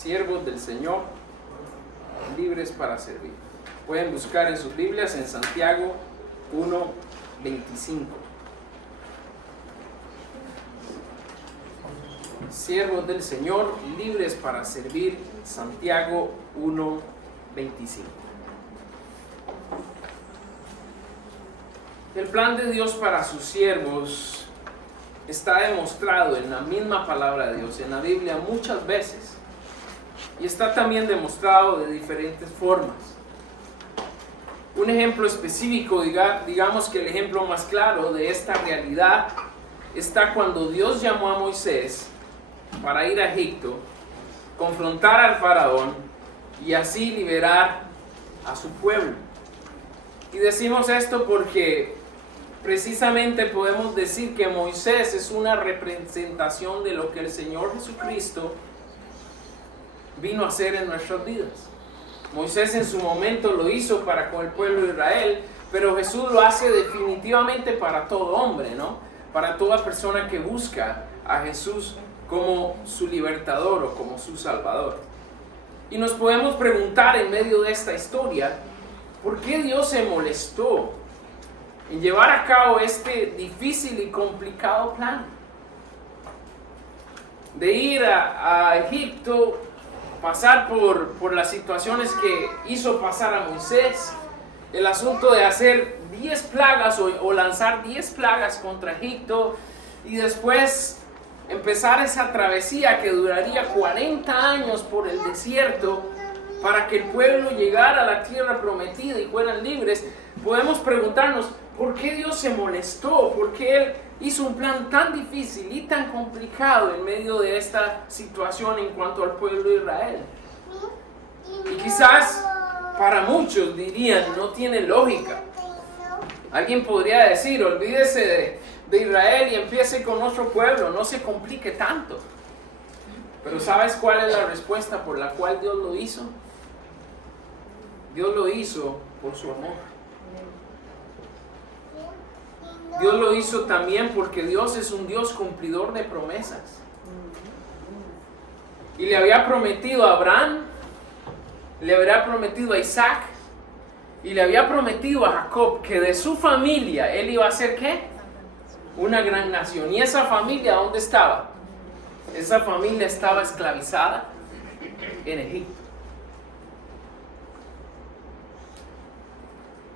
siervos del Señor, libres para servir. Pueden buscar en sus Biblias en Santiago 1:25. Siervos del Señor, libres para servir, Santiago 1:25. El plan de Dios para sus siervos está demostrado en la misma palabra de Dios, en la Biblia muchas veces, y está también demostrado de diferentes formas. Un ejemplo específico, digamos que el ejemplo más claro de esta realidad está cuando Dios llamó a Moisés para ir a Egipto, confrontar al faraón y así liberar a su pueblo. Y decimos esto porque precisamente podemos decir que Moisés es una representación de lo que el Señor Jesucristo vino a hacer en nuestras vidas. Moisés en su momento lo hizo para con el pueblo de Israel, pero Jesús lo hace definitivamente para todo hombre, ¿no? Para toda persona que busca a Jesús como su libertador o como su salvador. Y nos podemos preguntar en medio de esta historia, ¿por qué Dios se molestó en llevar a cabo este difícil y complicado plan? De ir a Egipto, pasar por las situaciones que hizo pasar a Moisés, el asunto de hacer 10 plagas o lanzar 10 plagas contra Egipto y después empezar esa travesía que duraría 40 años por el desierto para que el pueblo llegara a la tierra prometida y fueran libres. Podemos preguntarnos, ¿por qué Dios se molestó? ¿Por qué Él hizo un plan tan difícil y tan complicado en medio de esta situación en cuanto al pueblo de Israel? Y quizás para muchos dirían, no tiene lógica. Alguien podría decir, olvídese de Israel y empiece con nuestro pueblo, no se complique tanto. Pero ¿sabes cuál es la respuesta por la cual Dios lo hizo? Dios lo hizo por su amor. Dios lo hizo también porque Dios es un Dios cumplidor de promesas. Y le había prometido a Abraham, le había prometido a Isaac y le había prometido a Jacob que de su familia él iba a ser ¿qué? Una gran nación. ¿Y esa familia dónde estaba? Esa familia estaba esclavizada en Egipto.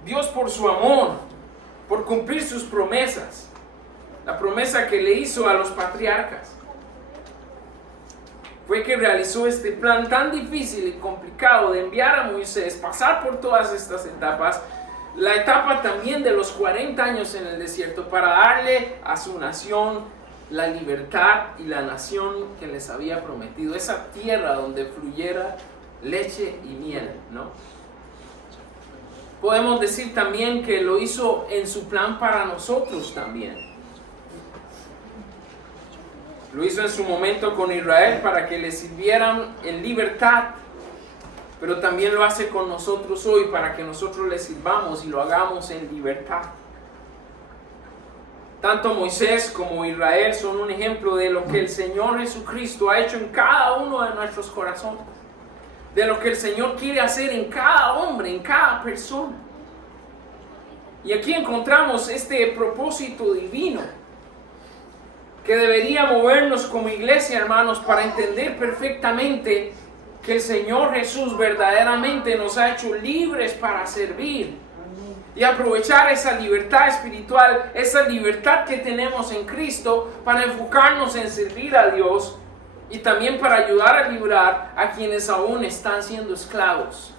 Dios por su amor, por cumplir sus promesas, la promesa que le hizo a los patriarcas, fue que realizó este plan tan difícil y complicado de enviar a Moisés, pasar por todas estas etapas, la etapa también de los 40 años en el desierto, para darle a su nación la libertad y la nación que les había prometido, esa tierra donde fluyera leche y miel, ¿no? Podemos decir también que lo hizo en su plan para nosotros también. Lo hizo en su momento con Israel para que le sirvieran en libertad, pero también lo hace con nosotros hoy para que nosotros le sirvamos y lo hagamos en libertad. Tanto Moisés como Israel son un ejemplo de lo que el Señor Jesucristo ha hecho en cada uno de nuestros corazones, de lo que el Señor quiere hacer en cada hombre, en cada persona. Y aquí encontramos este propósito divino que debería movernos como iglesia, hermanos, para entender perfectamente que el Señor Jesús verdaderamente nos ha hecho libres para servir y aprovechar esa libertad espiritual, esa libertad que tenemos en Cristo para enfocarnos en servir a Dios y también para ayudar a librar a quienes aún están siendo esclavos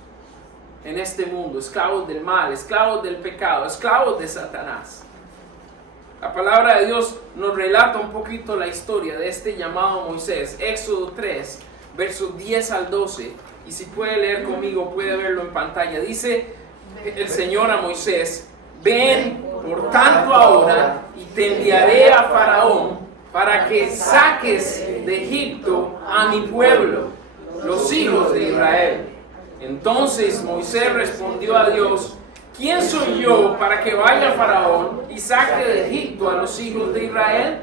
en este mundo, esclavos del mal, esclavos del pecado, esclavos de Satanás. La palabra de Dios nos relata un poquito la historia de este llamado Moisés. Éxodo 3, versos 10 al 12. Y si puede leer conmigo, puede verlo en pantalla. Dice el Señor a Moisés: ven por tanto ahora y te enviaré a Faraón para que saques de Egipto a mi pueblo, los hijos de Israel. Entonces Moisés respondió a Dios: ¿quién soy yo para que vaya a Faraón y saque de Egipto a los hijos de Israel?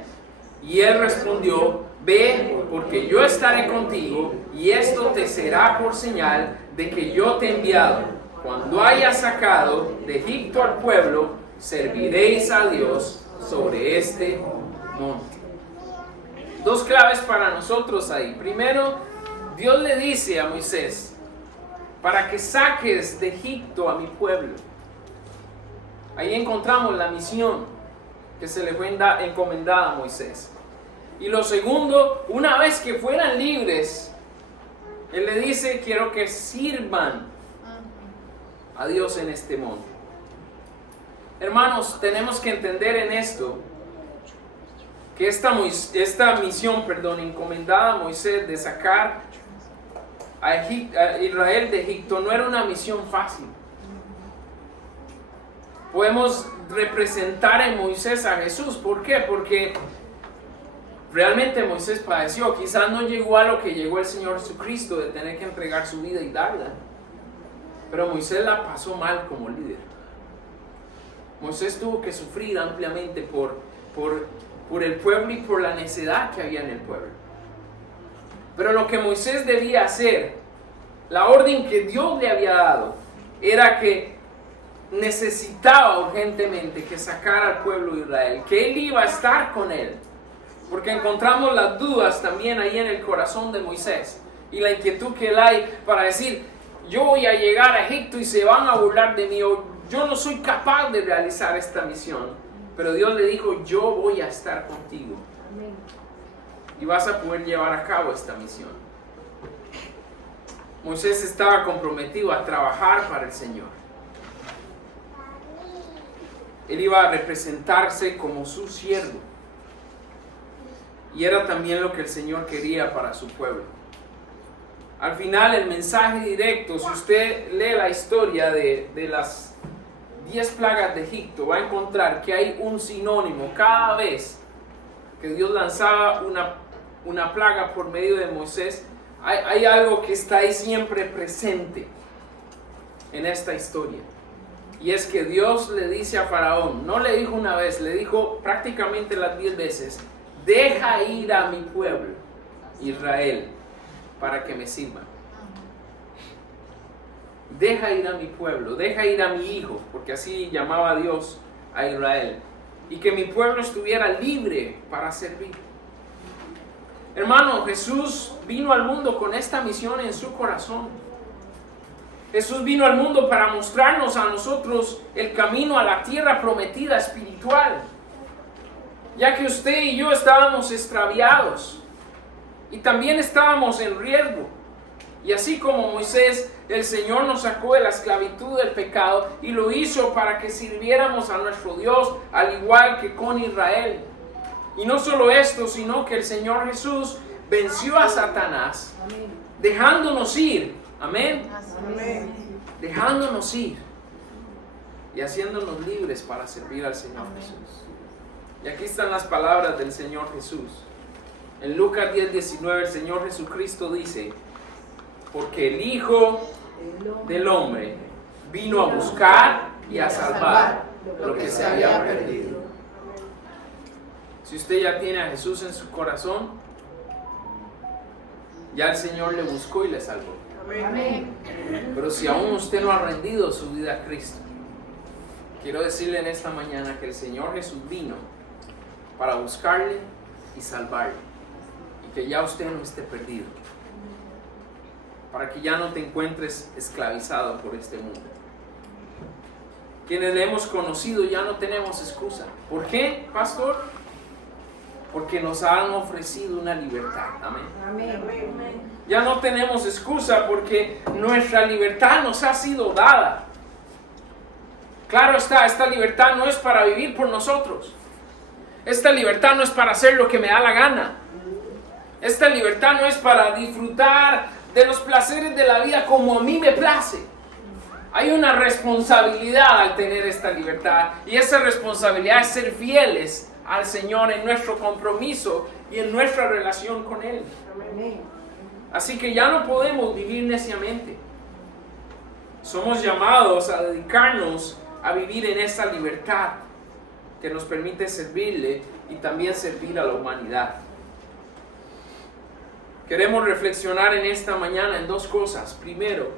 Y él respondió: Ve, porque yo estaré contigo, y esto te será por señal de que yo te he enviado. Cuando hayas sacado de Egipto al pueblo, serviréis a Dios sobre este monte. Dos claves para nosotros ahí. Primero, Dios le dice a Moisés, para que saques de Egipto a mi pueblo. Ahí encontramos la misión que se le fue encomendada a Moisés. Y lo segundo, una vez que fueran libres, Él le dice, quiero que sirvan a Dios en este monte. Hermanos, tenemos que entender en esto que esta misión, encomendada a Moisés de sacar a Israel de Egipto no era una misión fácil. Podemos representar en Moisés a Jesús. ¿Por qué? Porque realmente Moisés padeció. Quizás no llegó a lo que llegó el Señor Jesucristo de tener que entregar su vida y darla. Pero Moisés la pasó mal como líder. Moisés tuvo que sufrir ampliamente por el pueblo y por la necedad que había en el pueblo. Pero lo que Moisés debía hacer, la orden que Dios le había dado, era que necesitaba urgentemente que sacara al pueblo de Israel, que él iba a estar con él. Porque encontramos las dudas también ahí en el corazón de Moisés y la inquietud que él hay para decir, yo voy a llegar a Egipto y se van a burlar de mí, o yo no soy capaz de realizar esta misión. Pero Dios le dijo, yo voy a estar contigo. Amén. Y vas a poder llevar a cabo esta misión. Moisés estaba comprometido a trabajar para el Señor. Él iba a representarse como su siervo. Y era también lo que el Señor quería para su pueblo. Al final, el mensaje directo, si usted lee la historia de las 10 plagas de Egipto, va a encontrar que hay un sinónimo cada vez que Dios lanzaba una plaga por medio de Moisés. Hay algo que está ahí siempre presente en esta historia. Y es que Dios le dice a Faraón, no le dijo una vez, le dijo prácticamente las 10 veces, deja ir a mi pueblo, Israel, para que me sirvan. Deja ir a mi pueblo, deja ir a mi hijo, porque así llamaba Dios a Israel, y que mi pueblo estuviera libre para servir. Hermano, Jesús vino al mundo con esta misión en su corazón. Jesús vino al mundo para mostrarnos a nosotros el camino a la tierra prometida espiritual, ya que usted y yo estábamos extraviados y también estábamos en riesgo. Y así como Moisés, el Señor nos sacó de la esclavitud del pecado y lo hizo para que sirviéramos a nuestro Dios, al igual que con Israel. Y no solo esto, sino que el Señor Jesús venció a Satanás, dejándonos ir. Amén. Amén. Dejándonos ir y haciéndonos libres para servir al Señor Jesús. Y aquí están las palabras del Señor Jesús. En Lucas 10:19 el Señor Jesucristo dice, porque el Hijo del Hombre vino a buscar y a salvar lo que se había perdido. Si usted ya tiene a Jesús en su corazón, ya el Señor le buscó y le salvó. Amén. Pero si aún usted no ha rendido su vida a Cristo, quiero decirle en esta mañana que el Señor Jesús vino para buscarle y salvarle, y que ya usted no esté perdido, para que ya no te encuentres esclavizado por este mundo. Quienes le hemos conocido ya no tenemos excusa. ¿Por qué, pastor? Porque nos han ofrecido una libertad. Amén. Amén. Ya no tenemos excusa porque nuestra libertad nos ha sido dada. Claro está, esta libertad no es para vivir por nosotros. Esta libertad no es para hacer lo que me da la gana. Esta libertad no es para disfrutar de los placeres de la vida como a mí me place. Hay una responsabilidad al tener esta libertad, y esa responsabilidad es ser fieles al Señor en nuestro compromiso y en nuestra relación con Él. Así que ya no podemos vivir neciamente. Somos llamados a dedicarnos a vivir en esa libertad que nos permite servirle y también servir a la humanidad. Queremos reflexionar en esta mañana en dos cosas. Primero,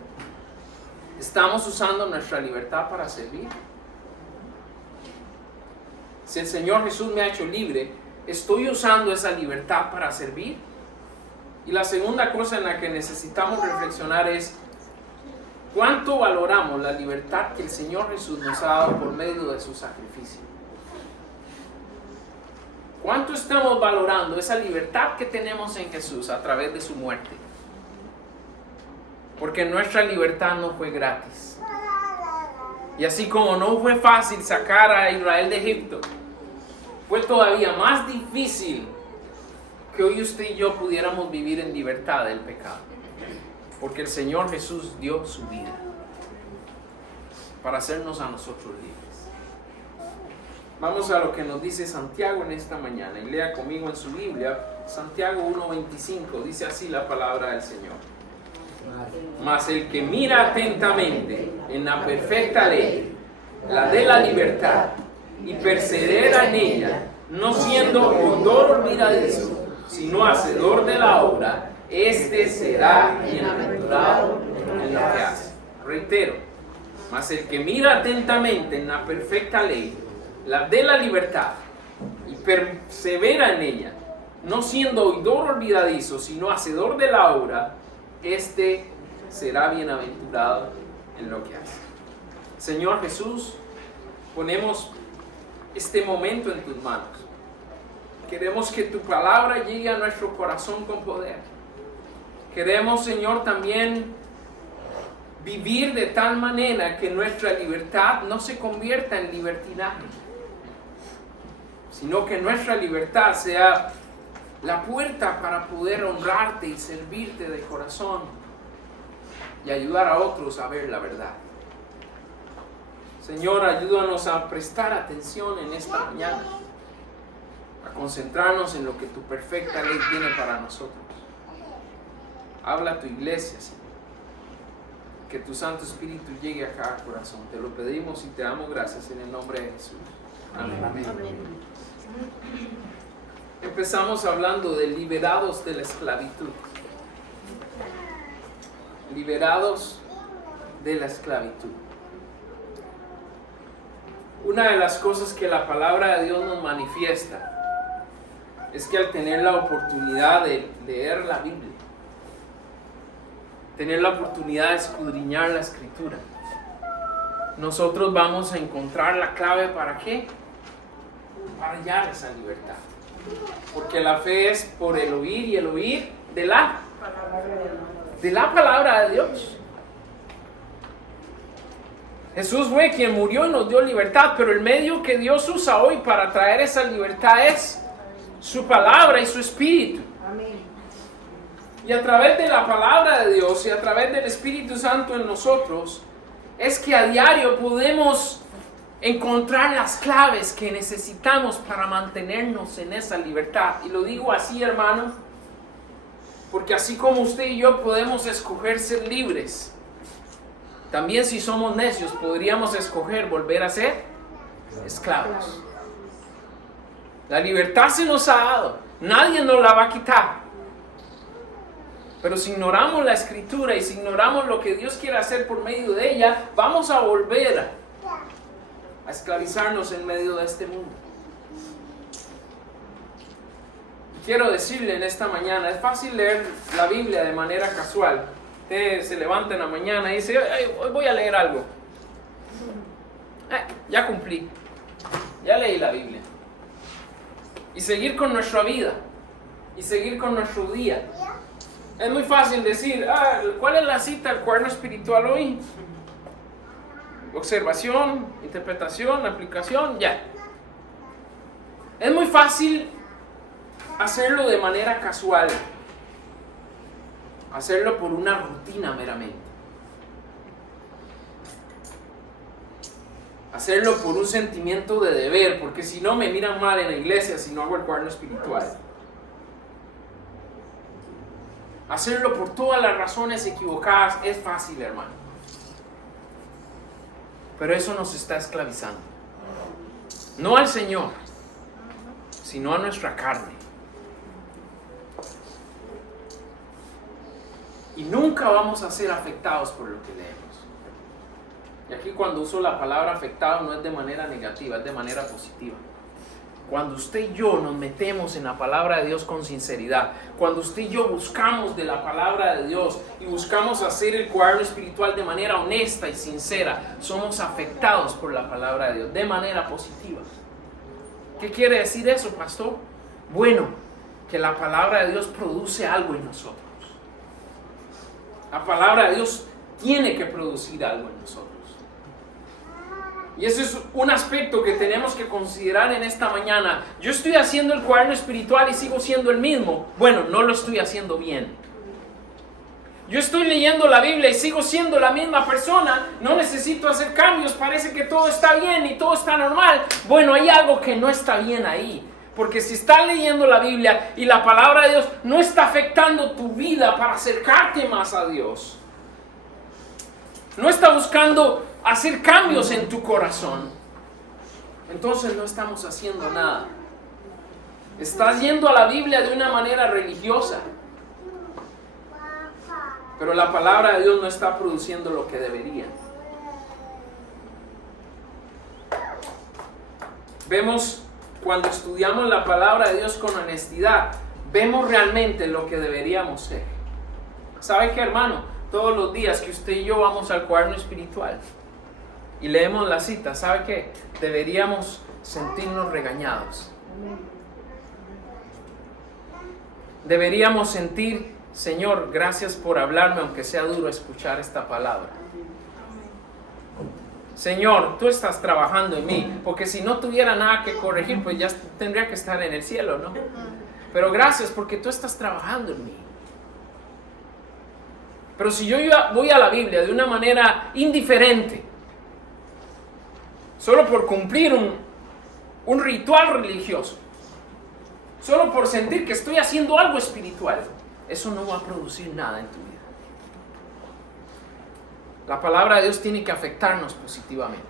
¿estamos usando nuestra libertad para servir? Si el Señor Jesús me ha hecho libre, ¿estoy usando esa libertad para servir? Y la segunda cosa en la que necesitamos reflexionar es ¿cuánto valoramos la libertad que el Señor Jesús nos ha dado por medio de su sacrificio? ¿Cuánto estamos valorando esa libertad que tenemos en Jesús a través de su muerte? Porque nuestra libertad no fue gratis. Y así como no fue fácil sacar a Israel de Egipto, fue todavía más difícil que hoy usted y yo pudiéramos vivir en libertad del pecado. Porque el Señor Jesús dio su vida para hacernos a nosotros libres. Vamos a lo que nos dice Santiago en esta mañana. Y lea conmigo en su Biblia, Santiago 1:25. Dice así la palabra del Señor. Mas el que mira atentamente en la perfecta ley, la de la libertad, y persevera en ella, no siendo oidor olvidadizo, sino hacedor de la obra, este será bienaventurado en lo que hace. Reitero, mas el que mira atentamente en la perfecta ley, la de la libertad, y persevera en ella, no siendo oidor olvidadizo, sino hacedor de la obra, este será bienaventurado en lo que hace. Señor Jesús, ponemos este momento en tus manos. Queremos que tu palabra llegue a nuestro corazón con poder. Queremos, Señor, también vivir de tal manera que nuestra libertad no se convierta en libertinaje, sino que nuestra libertad sea la puerta para poder honrarte y servirte de corazón y ayudar a otros a ver la verdad. Señor, ayúdanos a prestar atención en esta mañana, a concentrarnos en lo que tu perfecta ley tiene para nosotros. Habla a tu iglesia, Señor. Que tu Santo Espíritu llegue a cada corazón. Te lo pedimos y te damos gracias en el nombre de Jesús. Amén. Amén. Empezamos hablando de liberados de la esclavitud. Liberados de la esclavitud. Una de las cosas que la palabra de Dios nos manifiesta es que al tener la oportunidad de leer la Biblia, tener la oportunidad de escudriñar la Escritura, nosotros vamos a encontrar la clave ¿para qué? Para hallar esa libertad. Porque la fe es por el oír y el oír de la palabra de Dios. Jesús fue quien murió y nos dio libertad, pero el medio que Dios usa hoy para traer esa libertad es su palabra y su Espíritu. Amén. Y a través de la palabra de Dios y a través del Espíritu Santo en nosotros, es que a diario podemos encontrar las claves que necesitamos para mantenernos en esa libertad. Y lo digo así, hermanos, porque así como usted y yo podemos escoger ser libres, también si somos necios podríamos escoger volver a ser esclavos. La libertad se nos ha dado, nadie nos la va a quitar. Pero si ignoramos la Escritura y si ignoramos lo que Dios quiere hacer por medio de ella, vamos a volver a esclavizarnos en medio de este mundo. Quiero decirle en esta mañana, es fácil leer la Biblia de manera casual. Usted se levanta en la mañana y dice, hoy voy a leer algo. Ya cumplí, ya leí la Biblia. Y seguir con nuestra vida, y seguir con nuestro día. Es muy fácil decir, ¿cuál es la cita del cuaderno espiritual hoy? Observación, interpretación, aplicación, ya. Es muy fácil hacerlo de manera casual, hacerlo por una rutina meramente, hacerlo por un sentimiento de deber, porque si no me miran mal en la iglesia si no hago el cuaderno espiritual. Hacerlo por todas las razones equivocadas es fácil, hermano. Pero eso nos está esclavizando. No al Señor, sino a nuestra carne. Y nunca vamos a ser afectados por lo que leemos. Y aquí cuando uso la palabra afectado no es de manera negativa, es de manera positiva. Cuando usted y yo nos metemos en la palabra de Dios con sinceridad, cuando usted y yo buscamos de la palabra de Dios y buscamos hacer el cuaderno espiritual de manera honesta y sincera, somos afectados por la palabra de Dios de manera positiva. ¿Qué quiere decir eso, pastor? Bueno, que la palabra de Dios produce algo en nosotros. La palabra de Dios tiene que producir algo en nosotros. Y ese es un aspecto que tenemos que considerar en esta mañana. Yo estoy haciendo el cuaderno espiritual y sigo siendo el mismo. Bueno, no lo estoy haciendo bien. Yo estoy leyendo la Biblia y sigo siendo la misma persona. No necesito hacer cambios. Parece que todo está bien y todo está normal. Bueno, hay algo que no está bien ahí. Porque si estás leyendo la Biblia y la palabra de Dios no está afectando tu vida para acercarte más a Dios, no está buscando hacer cambios en tu corazón, entonces no estamos haciendo nada. Estás yendo a la Biblia de una manera religiosa, pero la palabra de Dios no está produciendo lo que debería. Vemos, cuando estudiamos la palabra de Dios con honestidad, vemos realmente lo que deberíamos ser. ¿Sabe qué, hermano? Todos los días que usted y yo vamos al cuaderno espiritual y leemos la cita, ¿sabe qué? Deberíamos sentirnos regañados. Deberíamos sentir, Señor, gracias por hablarme, aunque sea duro escuchar esta palabra. Señor, tú estás trabajando en mí, porque si no tuviera nada que corregir, pues ya tendría que estar en el cielo, ¿no? Pero gracias porque tú estás trabajando en mí. Pero si yo voy a la Biblia de una manera indiferente, solo por cumplir un ritual religioso, solo por sentir que estoy haciendo algo espiritual, eso no va a producir nada en tu vida. La palabra de Dios tiene que afectarnos positivamente.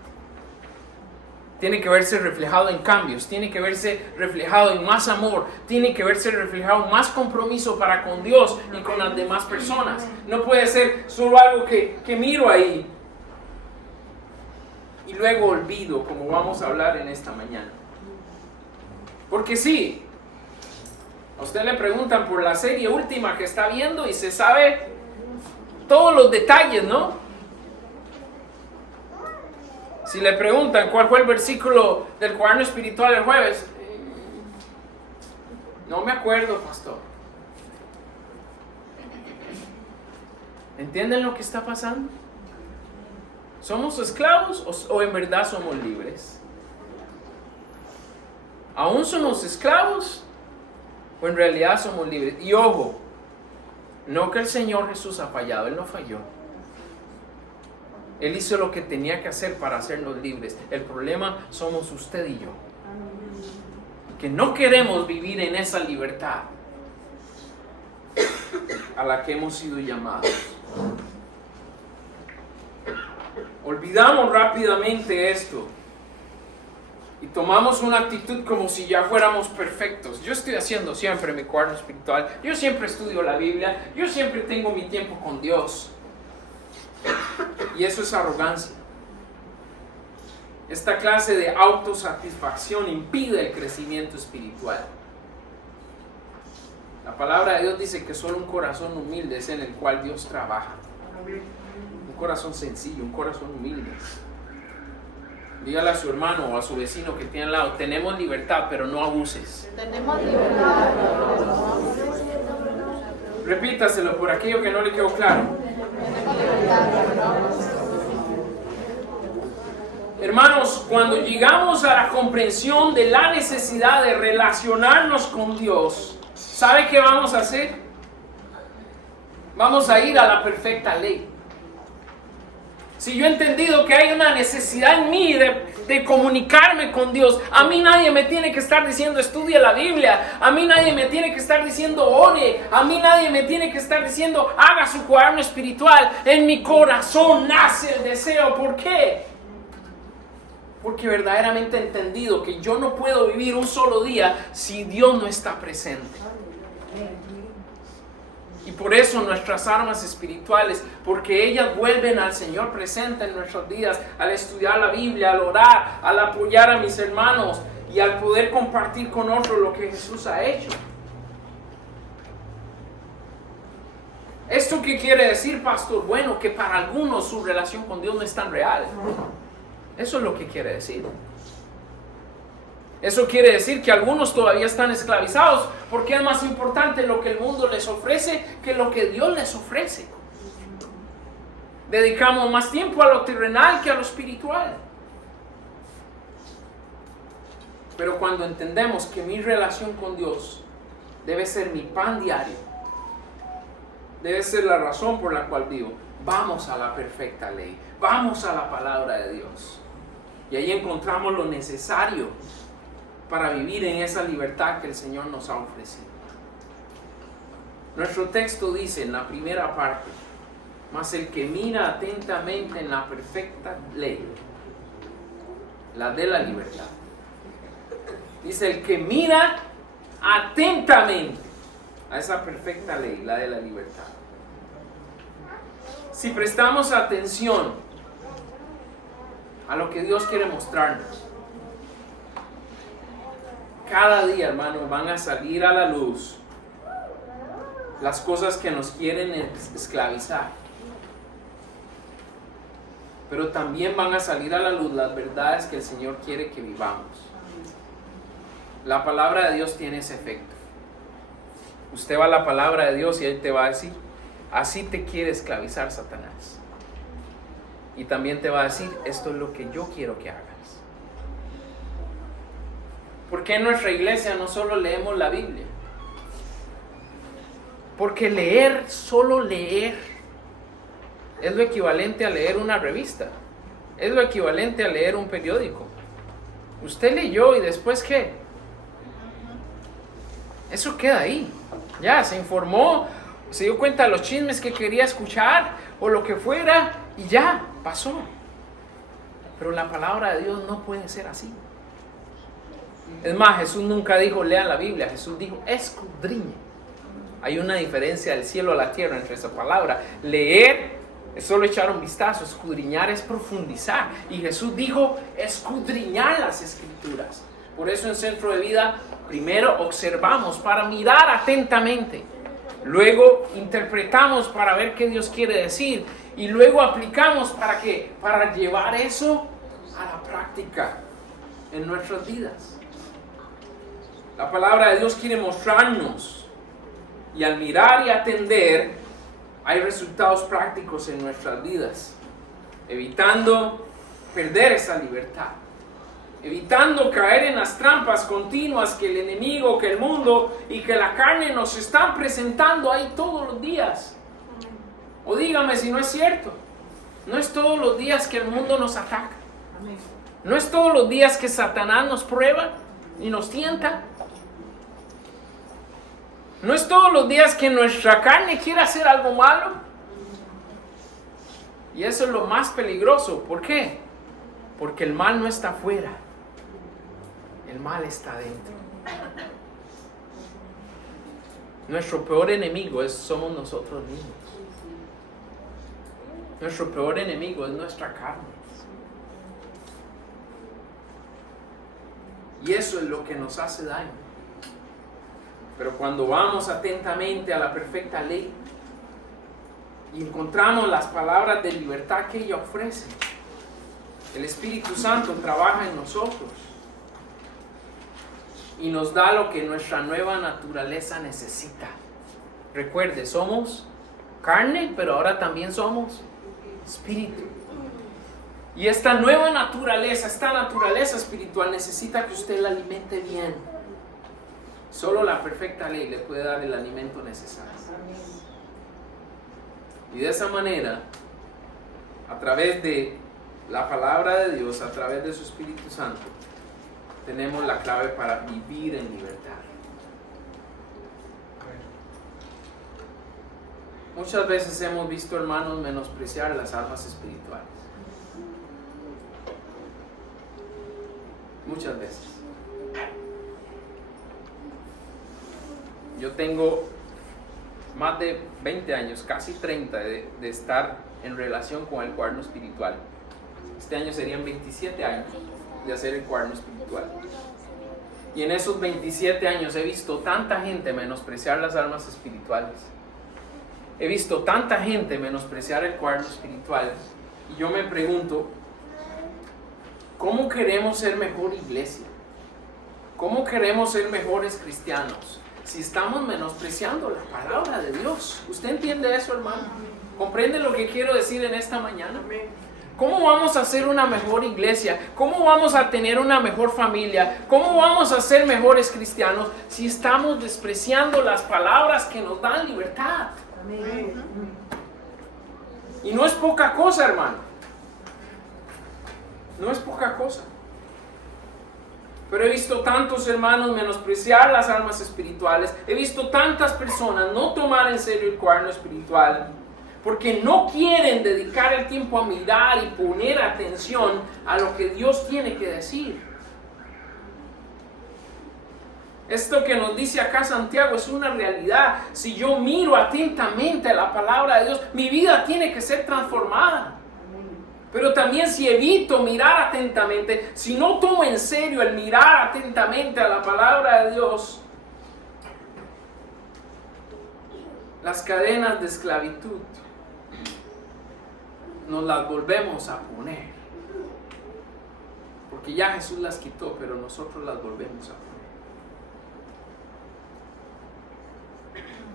Tiene que verse reflejado en cambios, tiene que verse reflejado en más amor, tiene que verse reflejado en más compromiso para con Dios y con las demás personas. No puede ser solo algo que miro ahí y luego olvido, como vamos a hablar en esta mañana. Porque sí, a usted le preguntan por la serie última que está viendo y se sabe todos los detalles, ¿no? Si le preguntan cuál fue el versículo del cuaderno espiritual el jueves, no me acuerdo, pastor. ¿Entienden lo que está pasando? ¿Somos esclavos o en verdad somos libres? ¿Aún somos esclavos o en realidad somos libres? Y ojo, no que el Señor Jesús ha fallado, Él no falló. Él hizo lo que tenía que hacer para hacernos libres. El problema somos usted y yo, que no queremos vivir en esa libertad a la que hemos sido llamados. Olvidamos rápidamente esto y tomamos una actitud como si ya fuéramos perfectos. Yo estoy haciendo siempre mi cuaderno espiritual, yo siempre estudio la Biblia, yo siempre tengo mi tiempo con Dios. Y eso es arrogancia. Esta clase de autosatisfacción impide el crecimiento espiritual. La palabra de Dios dice que solo un corazón humilde es en el cual Dios trabaja. Un corazón sencillo, un corazón humilde. Dígale a su hermano o a su vecino que tiene al lado: tenemos libertad, pero no abuses. Tenemos libertad. Repítaselo por aquello que no le quedó claro. Hermanos, cuando llegamos a la comprensión de la necesidad de relacionarnos con Dios, ¿sabe qué vamos a hacer? Vamos a ir a la perfecta ley. Si yo he entendido que hay una necesidad en mí de comunicarme con Dios, a mí nadie me tiene que estar diciendo estudie la Biblia, a mí nadie me tiene que estar diciendo ore, a mí nadie me tiene que estar diciendo haga su cuaderno espiritual. En mi corazón nace el deseo. ¿Por qué? Porque verdaderamente he entendido que yo no puedo vivir un solo día si Dios no está presente. Y por eso nuestras armas espirituales, porque ellas vuelven al Señor presente en nuestros días, al estudiar la Biblia, al orar, al apoyar a mis hermanos y al poder compartir con otros lo que Jesús ha hecho. ¿Esto qué quiere decir, pastor? Bueno, que para algunos su relación con Dios no es tan real. Eso es lo que quiere decir. Eso quiere decir que algunos todavía están esclavizados porque es más importante lo que el mundo les ofrece que lo que Dios les ofrece. Dedicamos más tiempo a lo terrenal que a lo espiritual. Pero cuando entendemos que mi relación con Dios debe ser mi pan diario, debe ser la razón por la cual vivo, vamos a la perfecta ley, vamos a la palabra de Dios. Y ahí encontramos lo necesario para vivir en esa libertad que el Señor nos ha ofrecido. Nuestro texto dice en la primera parte: mas el que mira atentamente en la perfecta ley, la de la libertad. Dice el que mira atentamente a esa perfecta ley, la de la libertad. Si prestamos atención a lo que Dios quiere mostrarnos, cada día, hermano, van a salir a la luz las cosas que nos quieren esclavizar. Pero también van a salir a la luz las verdades que el Señor quiere que vivamos. La palabra de Dios tiene ese efecto. Usted va a la palabra de Dios y Él te va a decir: así te quiere esclavizar Satanás. Y también te va a decir: esto es lo que yo quiero que hagas. Porque en nuestra iglesia no solo leemos la Biblia. Porque leer, solo leer, es lo equivalente a leer una revista. Es lo equivalente a leer un periódico. Usted leyó y después ¿qué? Eso queda ahí. Ya, se informó, se dio cuenta de los chismes que quería escuchar o lo que fuera y ya, pasó. Pero la palabra de Dios no puede ser así. Es más, Jesús nunca dijo lean la Biblia, Jesús dijo escudriñen. Hay una diferencia del cielo a la tierra entre esa palabra. Leer es solo echar un vistazo, escudriñar es profundizar. Y Jesús dijo escudriñar las Escrituras. Por eso en Centro de Vida primero observamos para mirar atentamente. Luego interpretamos para ver qué Dios quiere decir. Y luego aplicamos ¿para qué? Para llevar eso a la práctica en nuestras vidas. La palabra de Dios quiere mostrarnos, y al mirar y atender hay resultados prácticos en nuestras vidas, evitando perder esa libertad, evitando caer en las trampas continuas que el enemigo, que el mundo y que la carne nos están presentando ahí todos los días. O dígame si no es cierto, no es todos los días que el mundo nos ataca, no es todos los días que Satanás nos prueba y nos tienta. No es todos los días que nuestra carne quiere hacer algo malo. Y eso es lo más peligroso. ¿Por qué? Porque el mal no está afuera. El mal está dentro. Nuestro peor enemigo somos nosotros mismos. Nuestro peor enemigo es nuestra carne. Y eso es lo que nos hace daño. Pero cuando vamos atentamente a la perfecta ley y encontramos las palabras de libertad que ella ofrece, el Espíritu Santo trabaja en nosotros y nos da lo que nuestra nueva naturaleza necesita. Recuerde, somos carne, pero ahora también somos espíritu. Y esta nueva naturaleza, esta naturaleza espiritual necesita que usted la alimente bien. Solo la perfecta ley le puede dar el alimento necesario. Y de esa manera, a través de la palabra de Dios, a través de su Espíritu Santo, tenemos la clave para vivir en libertad. Muchas veces hemos visto, hermanos, menospreciar las almas espirituales. Muchas veces. Yo tengo más de 20 años, casi 30 de estar en relación con el cuaderno espiritual. Este año serían 27 años de hacer el cuaderno espiritual. Y en esos 27 años he visto tanta gente menospreciar las armas espirituales. He visto tanta gente menospreciar el cuaderno espiritual. Y yo me pregunto, ¿cómo queremos ser mejor iglesia? ¿Cómo queremos ser mejores cristianos si estamos menospreciando la palabra de Dios? ¿Usted entiende eso, hermano? ¿Comprende lo que quiero decir en esta mañana? ¿Cómo vamos a ser una mejor iglesia? ¿Cómo vamos a tener una mejor familia? ¿Cómo vamos a ser mejores cristianos si estamos despreciando las palabras que nos dan libertad? Y no es poca cosa, hermano. No es poca cosa. Pero he visto tantos hermanos menospreciar las armas espirituales. He visto tantas personas no tomar en serio el cuaderno espiritual, porque no quieren dedicar el tiempo a mirar y poner atención a lo que Dios tiene que decir. Esto que nos dice acá Santiago es una realidad. Si yo miro atentamente la palabra de Dios, mi vida tiene que ser transformada. Pero también si evito mirar atentamente, si no tomo en serio el mirar atentamente a la palabra de Dios, las cadenas de esclavitud nos las volvemos a poner. Porque ya Jesús las quitó, pero nosotros las volvemos a poner.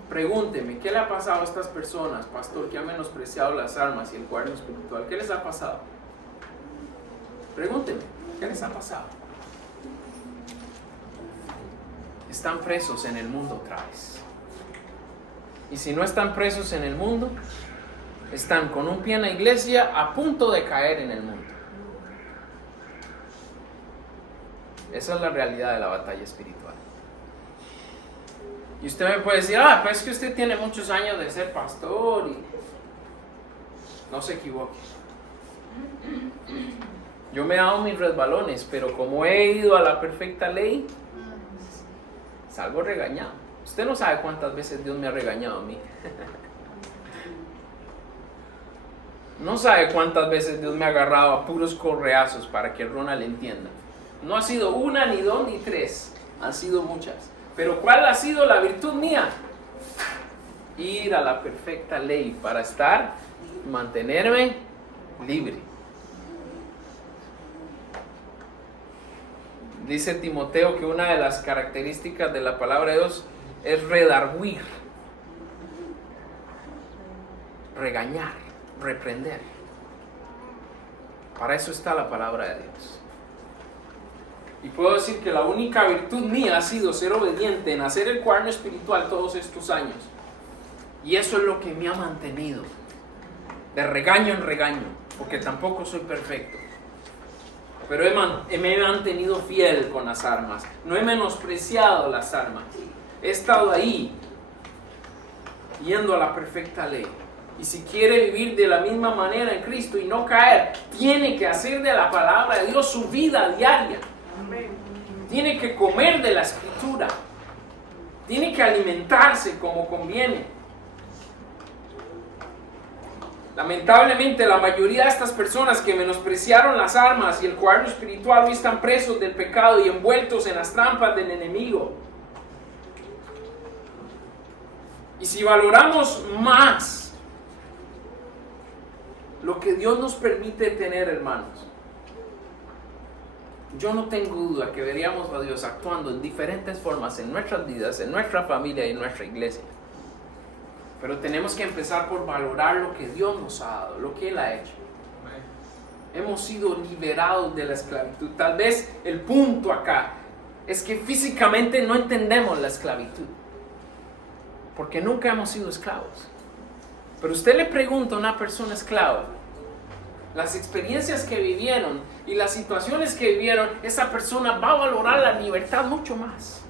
Pregúnteme, ¿qué le ha pasado a estas personas, pastor, que han menospreciado las armas y el cuaderno espiritual? ¿Qué les ha pasado? Pregúnteme, ¿qué les ha pasado? Están presos en el mundo otra vez. Y si no están presos en el mundo, están con un pie en la iglesia a punto de caer en el mundo. Esa es la realidad de la batalla espiritual. Y usted me puede decir, pues es que usted tiene muchos años de ser pastor y no se equivoque. Yo me he dado mis resbalones, pero como he ido a la perfecta ley, salgo regañado. Usted no sabe cuántas veces Dios me ha regañado a mí. No sabe cuántas veces Dios me ha agarrado a puros correazos para que Ronald entienda. No ha sido una, ni dos, ni tres. Han sido muchas. Pero ¿cuál ha sido la virtud mía? Ir a la perfecta ley para mantenerme libre. Dice Timoteo que una de las características de la palabra de Dios es redarguir, regañar, reprender. Para eso está la palabra de Dios. Y puedo decir que la única virtud mía ha sido ser obediente en hacer el cuaderno espiritual todos estos años. Y eso es lo que me ha mantenido de regaño en regaño, porque tampoco soy perfecto. Pero me he mantenido fiel con las armas. No he menospreciado las armas. He estado ahí, yendo a la perfecta ley. Y si quiere vivir de la misma manera en Cristo y no caer, tiene que hacer de la palabra de Dios su vida diaria. Tiene que comer de la Escritura. Tiene que alimentarse como conviene. Lamentablemente, la mayoría de estas personas que menospreciaron las armas y el cuaderno espiritual hoy están presos del pecado y envueltos en las trampas del enemigo. Y si valoramos más lo que Dios nos permite tener, hermanos, yo no tengo duda que veríamos a Dios actuando en diferentes formas en nuestras vidas, en nuestra familia y en nuestra iglesia. Pero tenemos que empezar por valorar lo que Dios nos ha dado, lo que Él ha hecho. Hemos sido liberados de la esclavitud. Tal vez el punto acá es que físicamente no entendemos la esclavitud, porque nunca hemos sido esclavos. Pero usted le pregunta a una persona esclava, las experiencias que vivieron y las situaciones que vivieron, esa persona va a valorar la libertad mucho más.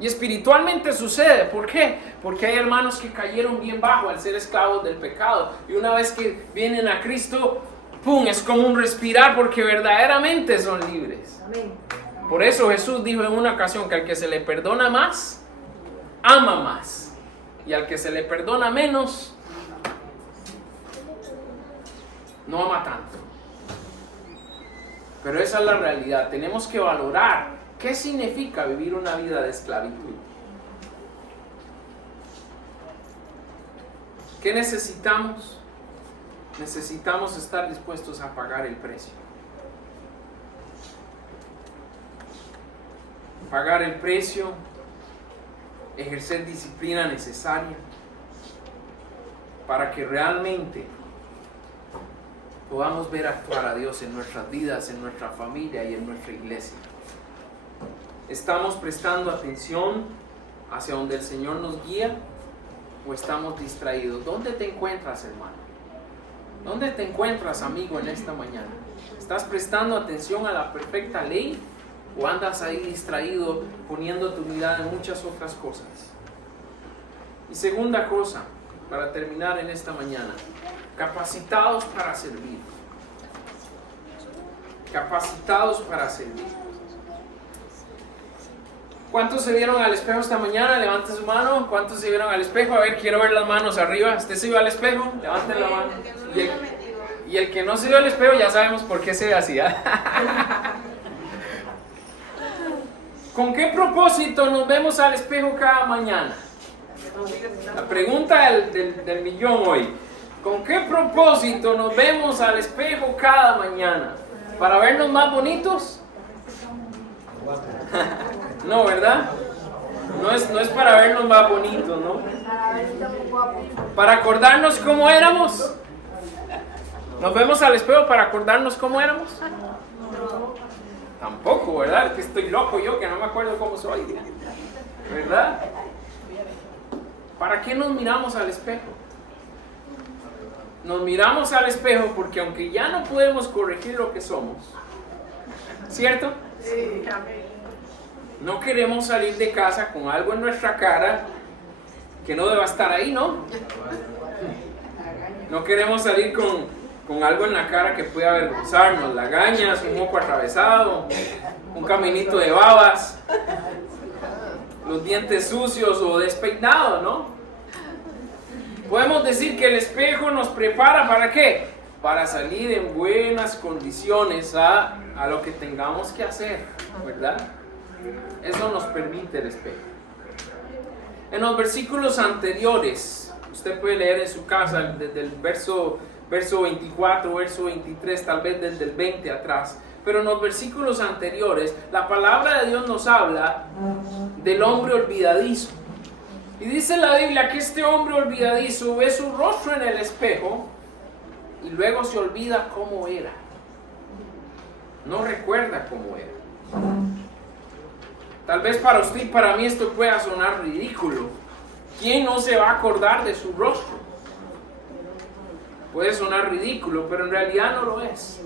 Y espiritualmente sucede. ¿Por qué? Porque hay hermanos que cayeron bien bajo al ser esclavos del pecado. Y una vez que vienen a Cristo, ¡pum!, es como un respirar, porque verdaderamente son libres. Amén. Por eso Jesús dijo en una ocasión que al que se le perdona más, ama más. Y al que se le perdona menos, no ama tanto. Pero esa es la realidad. Tenemos que valorar qué significa vivir una vida de esclavitud. ¿Qué necesitamos? Necesitamos estar dispuestos a pagar el precio. Pagar el precio, ejercer disciplina necesaria para que realmente podamos ver actuar a Dios en nuestras vidas, en nuestra familia y en nuestra iglesia. ¿Estamos prestando atención hacia donde el Señor nos guía o estamos distraídos? ¿Dónde te encuentras, hermano? ¿Dónde te encuentras, amigo, en esta mañana? ¿Estás prestando atención a la perfecta ley o andas ahí distraído poniendo tu mirada en muchas otras cosas? Y segunda cosa, para terminar en esta mañana, capacitados para servir. Capacitados para servir. ¿Cuántos se vieron al espejo esta mañana? Levante su mano. ¿Cuántos se vieron al espejo? A ver, quiero ver las manos arriba. ¿Usted se vio al espejo? Levante la mano. Y el que no se vio al espejo, ya sabemos por qué se ve así. ¿Con qué propósito nos vemos al espejo cada mañana? La pregunta del millón hoy. ¿Con qué propósito nos vemos al espejo cada mañana? ¿Para vernos más bonitos? No, ¿verdad? No es para vernos más bonitos, ¿no? Para acordarnos cómo éramos. ¿Nos vemos al espejo para acordarnos cómo éramos? Tampoco, ¿verdad? Que estoy loco yo, que no me acuerdo cómo soy, ¿verdad? ¿Para qué nos miramos al espejo? Nos miramos al espejo porque aunque ya no podemos corregir lo que somos, ¿cierto? Sí, amén. No queremos salir de casa con algo en nuestra cara que no deba estar ahí, ¿no? No queremos salir con algo en la cara que pueda avergonzarnos, lagañas, un moco atravesado, un caminito de babas, los dientes sucios o despeinados, ¿no? Podemos decir que el espejo nos prepara ¿para qué? Para salir en buenas condiciones a lo que tengamos que hacer, ¿verdad? Eso nos permite el espejo. En los versículos anteriores, usted puede leer en su casa desde el verso 24, verso 23, tal vez desde el 20 atrás. Pero en los versículos anteriores, la palabra de Dios nos habla del hombre olvidadizo. Y dice la Biblia que este hombre olvidadizo ve su rostro en el espejo y luego se olvida cómo era. No recuerda cómo era. Tal vez para usted y para mí esto pueda sonar ridículo. ¿Quién no se va a acordar de su rostro? Puede sonar ridículo, pero en realidad no lo es.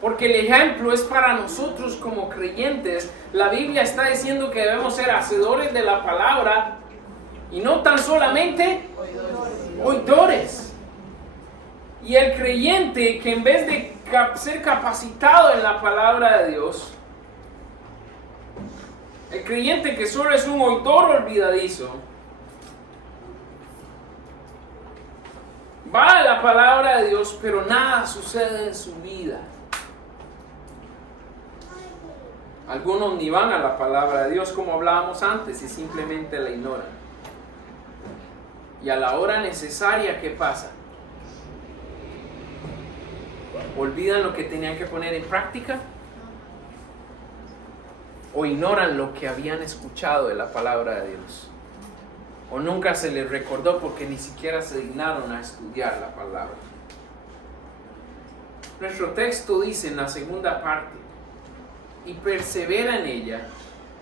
Porque el ejemplo es para nosotros como creyentes. La Biblia está diciendo que debemos ser hacedores de la palabra y no tan solamente oidores. Y el creyente que en vez de ser capacitado en la palabra de Dios, el creyente que solo es un oidor olvidadizo, va a la palabra de Dios, pero nada sucede en su vida. Algunos ni van a la palabra de Dios, como hablábamos antes, y simplemente la ignoran. Y a la hora necesaria, ¿qué pasa? ¿Olvidan lo que tenían que poner en práctica? ¿O ignoran lo que habían escuchado de la palabra de Dios? ¿O nunca se les recordó porque ni siquiera se dignaron a estudiar la palabra? Nuestro texto dice en la segunda parte: y persevera en ella,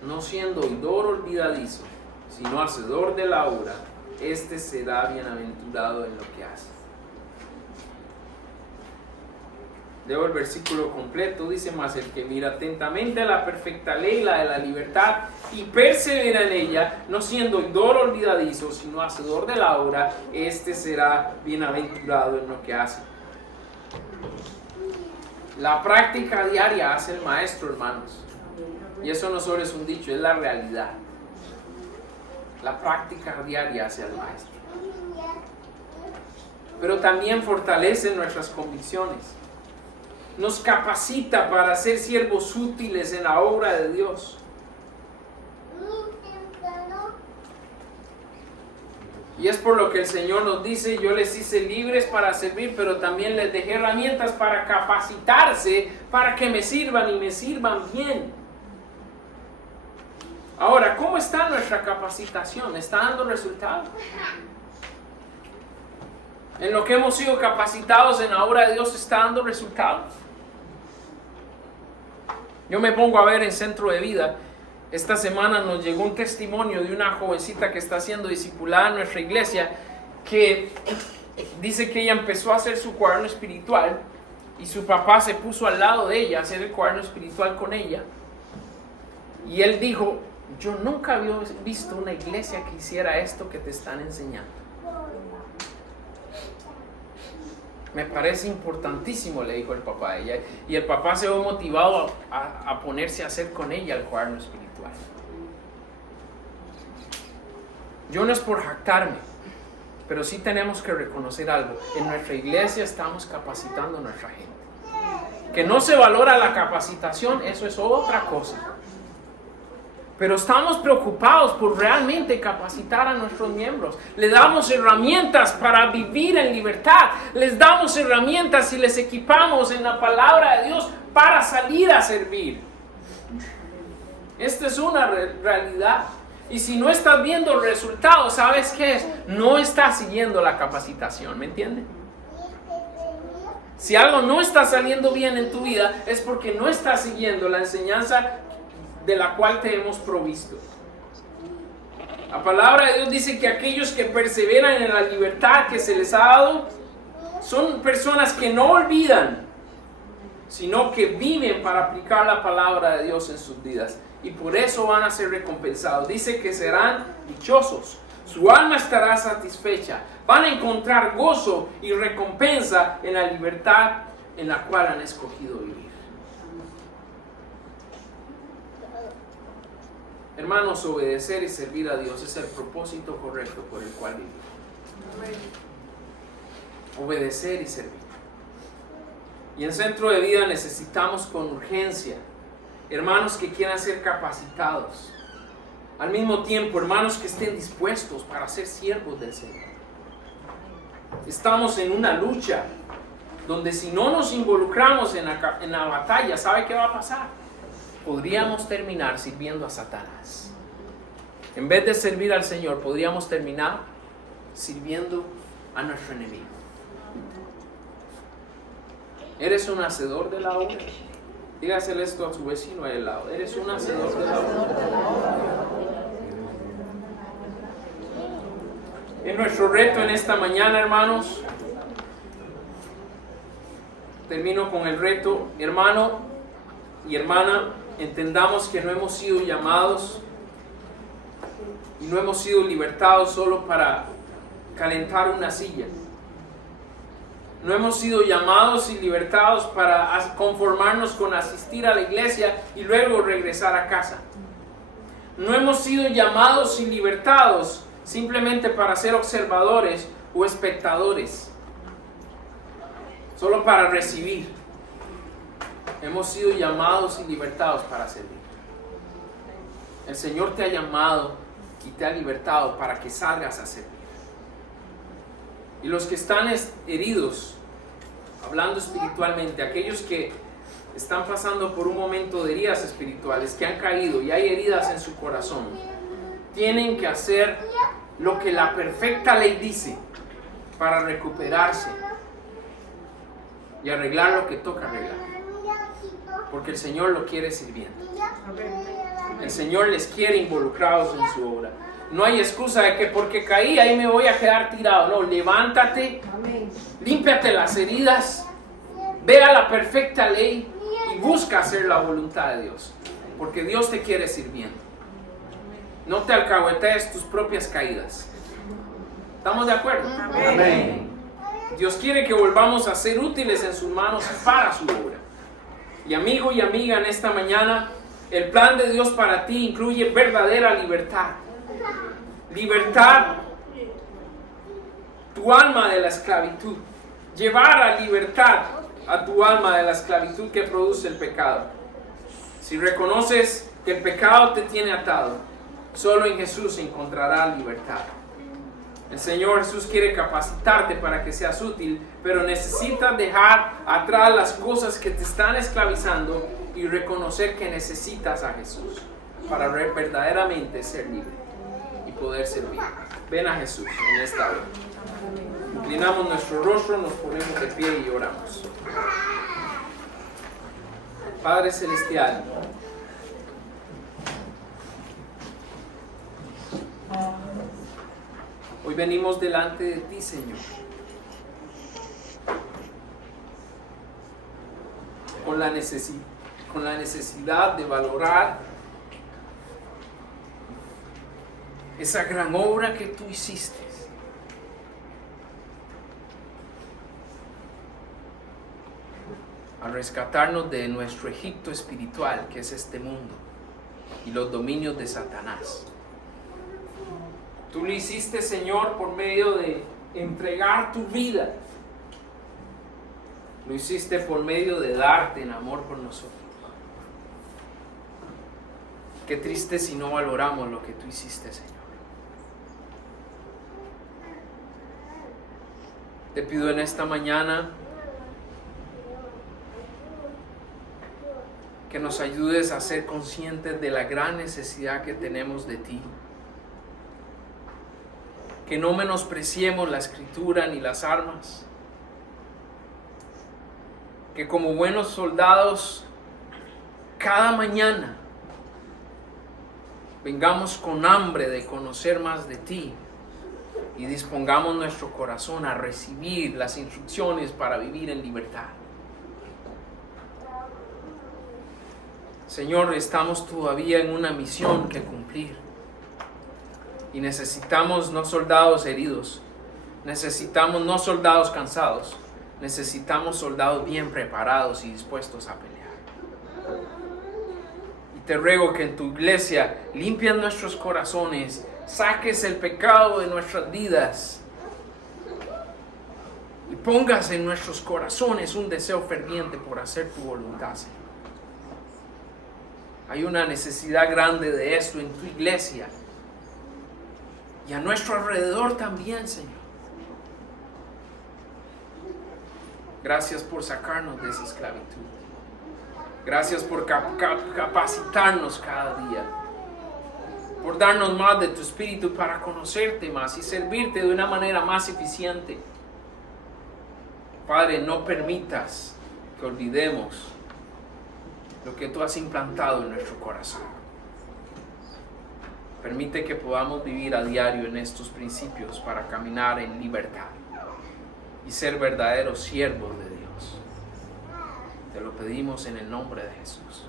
no siendo oidor olvidadizo, sino hacedor de la obra, este será bienaventurado en lo que hace. Leo el versículo completo, dice: mas el que mira atentamente a la perfecta ley, la de la libertad, y persevera en ella, no siendo oidor olvidadizo, sino hacedor de la obra, este será bienaventurado en lo que hace. La práctica diaria hace el maestro, hermanos. Y eso no solo es un dicho, es la realidad. la práctica diaria hacia el Maestro. Pero también fortalece nuestras convicciones. Nos capacita para ser siervos útiles en la obra de Dios. Y es por lo que el Señor nos dice: yo les hice libres para servir, pero también les dejé herramientas para capacitarse, para que me sirvan y me sirvan bien. Ahora, ¿cómo está nuestra capacitación? ¿Está dando resultados? En lo que hemos sido capacitados en la obra de Dios, ¿está dando resultados? Yo me pongo a ver en Centro de Vida. Esta semana nos llegó un testimonio de una jovencita que está siendo discipulada en nuestra iglesia, que dice que ella empezó a hacer su cuaderno espiritual y su papá se puso al lado de ella a hacer el cuaderno espiritual con ella. Y él dijo: yo nunca había visto una iglesia que hiciera esto que te están enseñando. Me parece importantísimo, le dijo el papá a ella. Y el papá se vio motivado a ponerse a hacer con ella el cuaderno espiritual. Yo no es por jactarme, pero sí tenemos que reconocer algo. En nuestra iglesia estamos capacitando a nuestra gente. Que no se valora la capacitación, eso es otra cosa. Pero estamos preocupados por realmente capacitar a nuestros miembros. Les damos herramientas para vivir en libertad. Les damos herramientas y les equipamos en la palabra de Dios para salir a servir. Esta es una realidad. Y si no estás viendo resultados, ¿sabes qué es? No estás siguiendo la capacitación, ¿me entienden? Si algo no está saliendo bien en tu vida, es porque no estás siguiendo la enseñanza de la cual te hemos provisto. La palabra de Dios dice que aquellos que perseveran en la libertad que se les ha dado son personas que no olvidan, sino que viven para aplicar la palabra de Dios en sus vidas, y por eso van a ser recompensados. Dice que serán dichosos, su alma estará satisfecha, van a encontrar gozo y recompensa en la libertad en la cual han escogido vivir. Hermanos, obedecer y servir a Dios es el propósito correcto por el cual vivimos. Obedecer y servir. Y en Centro de Vida necesitamos con urgencia hermanos que quieran ser capacitados. Al mismo tiempo, hermanos que estén dispuestos para ser siervos del Señor. Estamos en una lucha donde si no nos involucramos en la batalla, ¿sabe qué va a pasar? Podríamos terminar sirviendo a Satanás. En vez de servir al Señor, podríamos terminar sirviendo a nuestro enemigo. ¿Eres un hacedor de la obra? Dígaselo esto a su vecino al lado. ¿Eres un hacedor de la obra? En nuestro reto en esta mañana, hermanos, termino con el reto. Hermano y hermana, entendamos que no hemos sido llamados y no hemos sido libertados solo para calentar una silla. No hemos sido llamados y libertados para conformarnos con asistir a la iglesia y luego regresar a casa. No hemos sido llamados y libertados simplemente para ser observadores o espectadores, solo para recibir. Hemos sido llamados y libertados para servir. El Señor te ha llamado y te ha libertado para que salgas a servir. Y los que están heridos, hablando espiritualmente, aquellos que están pasando por un momento de heridas espirituales, que han caído y hay heridas en su corazón, tienen que hacer lo que la perfecta ley dice para recuperarse y arreglar lo que toca arreglar. Porque el Señor lo quiere sirviendo. El Señor les quiere involucrados en su obra. No hay excusa de que porque caí ahí me voy a quedar tirado. No, levántate, límpiate las heridas, ve a la perfecta ley y busca hacer la voluntad de Dios. Porque Dios te quiere sirviendo. No te alcahuetees tus propias caídas. ¿Estamos de acuerdo? Amén. Dios quiere que volvamos a ser útiles en sus manos para su obra. Y amigo y amiga, en esta mañana, el plan de Dios para ti incluye verdadera libertad. libertar tu alma de la esclavitud, llevar a libertad a tu alma de la esclavitud que produce el pecado. Si reconoces que el pecado te tiene atado, solo en Jesús encontrarás libertad. El Señor Jesús quiere capacitarte para que seas útil, pero necesitas dejar atrás las cosas que te están esclavizando y reconocer que necesitas a Jesús para verdaderamente ser libre y poder servir. Ven a Jesús en esta hora. Inclinamos nuestro rostro, nos ponemos de pie y oramos. Padre Celestial, hoy venimos delante de ti, Señor, con la necesidad de valorar esa gran obra que tú hiciste. Al rescatarnos de nuestro Egipto espiritual, que es este mundo, y los dominios de Satanás. Tú lo hiciste, Señor, por medio de entregar tu vida. Lo hiciste por medio de darte en amor por nosotros. Qué triste si no valoramos lo que tú hiciste, Señor. Te pido en esta mañana que nos ayudes a ser conscientes de la gran necesidad que tenemos de ti. Que no menospreciemos la escritura ni las armas. Que como buenos soldados, cada mañana vengamos con hambre de conocer más de ti y dispongamos nuestro corazón a recibir las instrucciones para vivir en libertad. Señor, estamos todavía en una misión que cumplir y necesitamos no soldados heridos, necesitamos no soldados cansados, necesitamos soldados bien preparados y dispuestos a pelear. Y te ruego que en tu iglesia limpies nuestros corazones, saques el pecado de nuestras vidas y pongas en nuestros corazones un deseo ferviente por hacer tu voluntad, Señor. Hay una necesidad grande de esto en tu iglesia y a nuestro alrededor también, Señor. Gracias por sacarnos de esa esclavitud. Gracias por capacitarnos cada día. Por darnos más de tu espíritu para conocerte más y servirte de una manera más eficiente. Padre, no permitas que olvidemos lo que tú has implantado en nuestro corazón. Permite que podamos vivir a diario en estos principios para caminar en libertad y ser verdaderos siervos de Dios. Te lo pedimos en el nombre de Jesús.